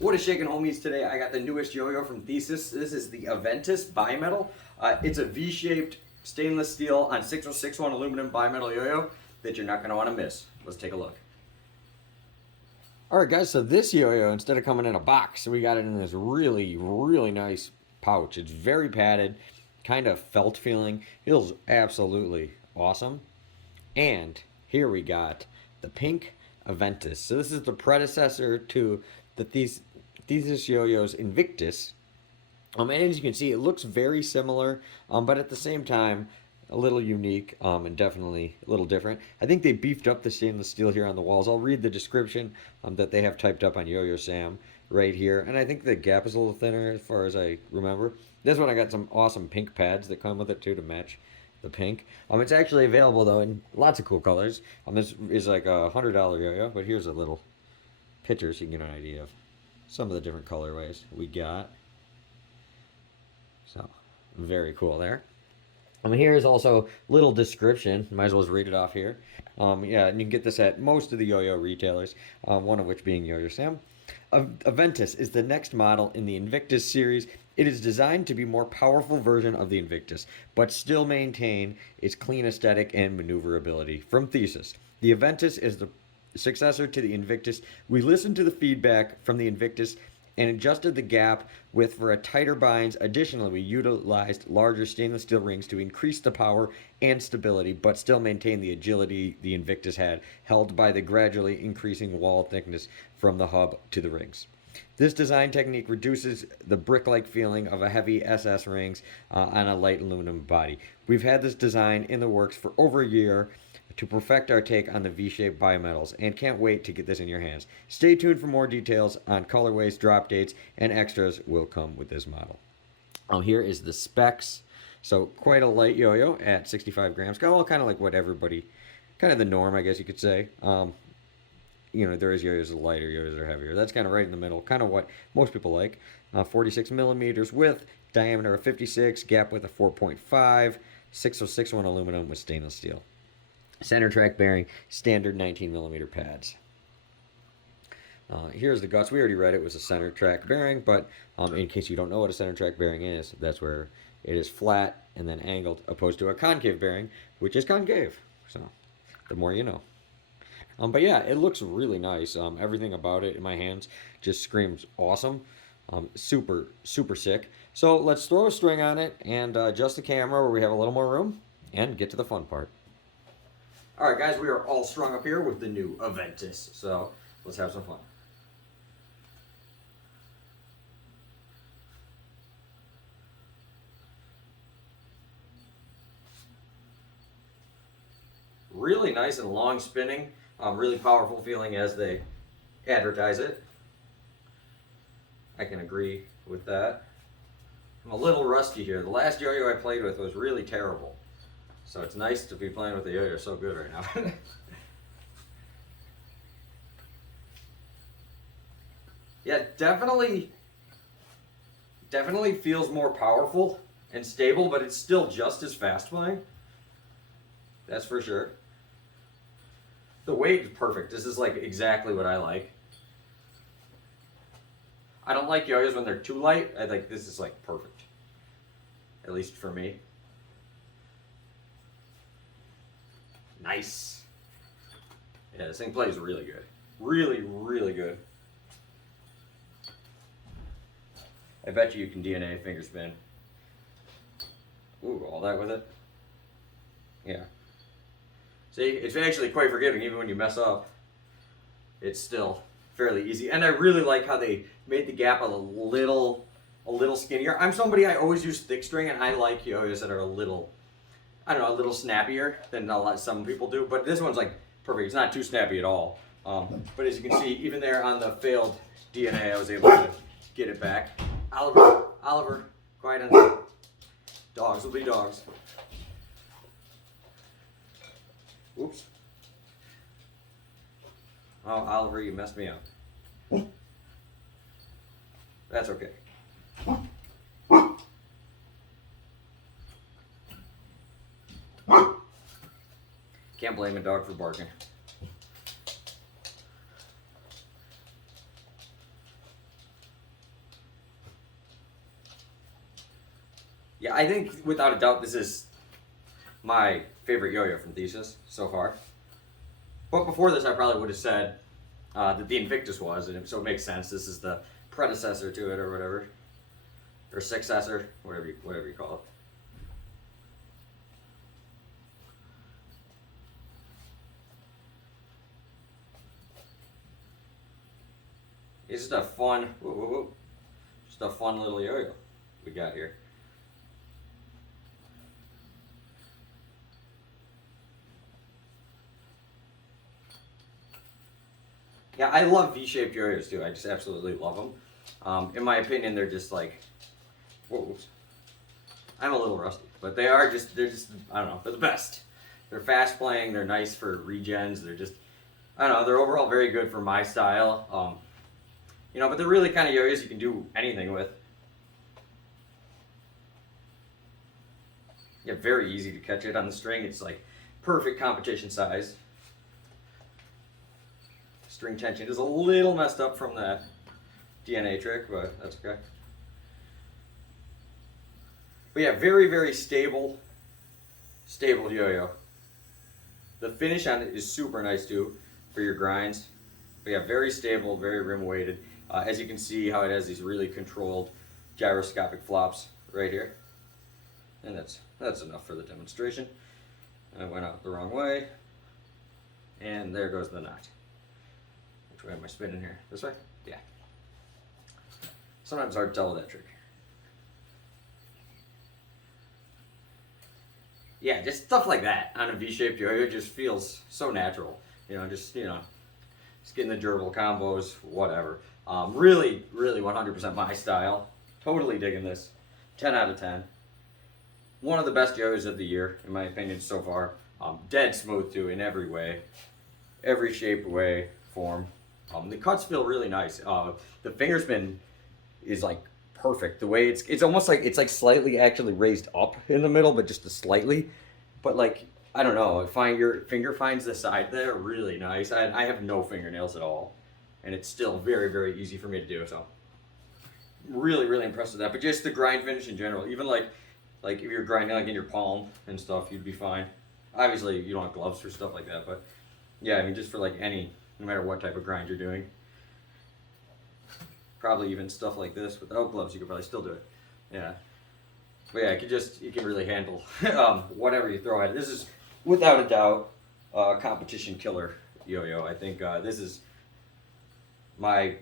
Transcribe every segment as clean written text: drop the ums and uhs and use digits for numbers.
What is shaking, homies? Today I got the newest yo-yo from Thesis. This is the Aventus bimetal. It's a V-shaped stainless steel on 6061 aluminum bimetal yo-yo that you're not going to want to miss. Let's take a look. Alright guys, so this yo-yo, instead of coming in a box, we got it in this really nice pouch. It's very padded, kind of felt feeling. Feels absolutely awesome. And here we got the pink Aventus. So this is the predecessor to the Thesis yo-yos Invictus. And as you can see, it looks very similar, but at the same time, a little unique and definitely a little different. I think they beefed up the stainless steel here on the walls. I'll read the description that they have typed up on Yo-Yo Sam right here. And I think the gap is a little thinner as far as I remember. This one I got some awesome pink pads that come with it too to match the pink. It's actually available though in lots of cool colors. This is like a $100 yo-yo, but here's a little picture so you can get an idea of some of the different colorways we got. So very cool there. Here is also a little description. Might as well just read it off here. Yeah, and you can get this at most of the yo-yo retailers, one of which being Yo-Yo Sam. Aventus is the next model in the Invictus series. It is designed to be a more powerful version of the Invictus, but still maintain its clean aesthetic and maneuverability. From Thesis, the Aventus is the successor to the Invictus. We listened to the feedback from the Invictus and adjusted the gap with for a tighter binds. Additionally, we utilized larger stainless steel rings to increase the power and stability, but still maintain the agility the Invictus had, held by the gradually increasing wall thickness from the hub to the rings. This design technique reduces the brick-like feeling of a heavy SS rings on a light aluminum body. We've had this design in the works for over a year to perfect our take on the V-shaped bimetals, and can't wait to get this in your hands. Stay tuned for more details on colorways, drop dates, and extras will come with this model. Here is the specs. So quite a light yo-yo at 65 grams. Well, kind of like what everybody, kind of the norm, I guess you could say. You know, there is yo-yos that are lighter, yo-yos that are heavier. That's kind of right in the middle, kind of what most people like. 46 millimeters width, diameter of 56, gap width of 4.5, 6061 aluminum with stainless steel. Center track bearing, standard 19 millimeter pads. Here's the guts. We already read it was a center track bearing, but in case you don't know what a center track bearing is, that's where it is flat and then angled, opposed to a concave bearing, which is concave. So, the more you know. But yeah, it looks really nice. Everything about it in my hands just screams awesome. Super sick. So let's throw a string on it and adjust the camera where we have a little more room and get to the fun part. Alright guys, we are all strung up here with the new Aventus, so let's have some fun. Really nice and long spinning, really powerful feeling as they advertise it. I can agree with that. I'm a little rusty here. The last yo-yo I played with was really terrible. So it's nice to be playing with the yo-yo so good right now. Yeah, definitely feels more powerful and stable, but it's still just as fast flying. That's for sure. The weight is perfect. This is like exactly what I like. I don't like yo-yos when they're too light. I think this is like perfect. At least for me. Nice. Yeah, this thing plays really good. Really good. I bet you can DNA finger spin. Ooh, all that with it? Yeah. See, it's actually quite forgiving even when you mess up. It's still fairly easy. And I really like how they made the gap a little skinnier. I'm somebody, I always use thick string, and I like yo-yos that are a little, I don't know, a little snappier than some people do. But this one's like perfect. It's not too snappy at all. But as you can see, even there on the failed DNA, I was able to get it back. Oliver, quiet on the dogs will be dogs. Oops. Oh, Oliver, you messed me up. That's okay. Can't blame a dog for barking. Yeah, I think without a doubt this is my favorite yo-yo from Thesis so far. But before this, I probably would have said that the Invictus was, and so it makes sense. This is the predecessor to it, or whatever, or successor, whatever you call it. It's just a fun, just a fun little yo-yo we got here. Yeah, I love V-shaped yo-yos too. I just absolutely love them. In my opinion, they're just like, whoops. I'm a little rusty, but they're just, I don't know, they're the best. They're fast playing, they're nice for regens, they're just, I don't know, they're overall very good for my style. You know, but they're really kind of yo-yos you can do anything with. Yeah, very easy to catch it on the string. It's like perfect competition size. String tension is a little messed up from that DNA trick, but that's okay. But yeah, very, very stable yo-yo. The finish on it is super nice too for your grinds. But yeah, very stable, very rim weighted. As you can see how it has these really controlled gyroscopic flops right here. And that's enough for the demonstration. I went out the wrong way. And there goes the knot. Which way am I spinning here? This way? Yeah. Sometimes it's hard to tell with that trick. Yeah, just stuff like that on a V-shaped yo-yo just feels so natural. You know, just getting the durable combos, whatever. Really, really 100% my style. Totally digging this. 10 out of 10. One of the best yo-yos of the year, in my opinion, so far. Dead smooth too, in every way. Every shape, way, form. The cuts feel really nice. The finger spin is like perfect. The way it's almost like it's like slightly actually raised up in the middle, but just a slightly. But like, I don't know, your finger finds the side there really nice. I have no fingernails at all, and it's still very, very easy for me to do. So really, really impressed with that. But just the grind finish in general, even like if you're grinding like in your palm and stuff, you'd be fine. Obviously, you don't have gloves for stuff like that, but yeah, I mean, just for like no matter what type of grind you're doing. Probably even stuff like this without gloves, you could probably still do it. Yeah. But yeah, you can really handle whatever you throw at it. This is, without a doubt, a competition killer yo-yo. I think this is my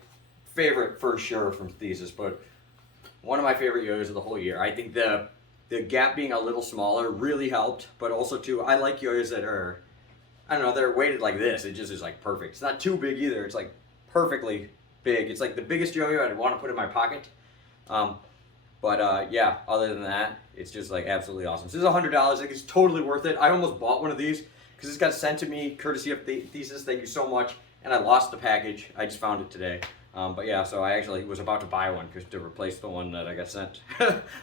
favorite for sure from Thesis, but one of my favorite yo-yos of the whole year. I think the gap being a little smaller really helped, but also too, I like yo-yos that are, I don't know, they're weighted like this. It just is like perfect. It's not too big either. It's like perfectly big. It's like the biggest yo-yo I'd want to put in my pocket. Yeah, other than that, it's just like absolutely awesome. So this is $100. Like, it's totally worth it. I almost bought one of these because this got sent to me courtesy of Thesis. Thank you so much. And I lost the package. I just found it today. But yeah, so I actually was about to buy one to replace the one that I got sent.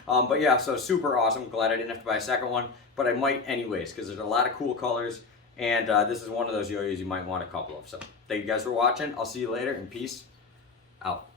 But yeah, so super awesome. Glad I didn't have to buy a second one, but I might anyways because there's a lot of cool colors. And this is one of those yo-yos you might want a couple of. So thank you guys for watching. I'll see you later, and peace out.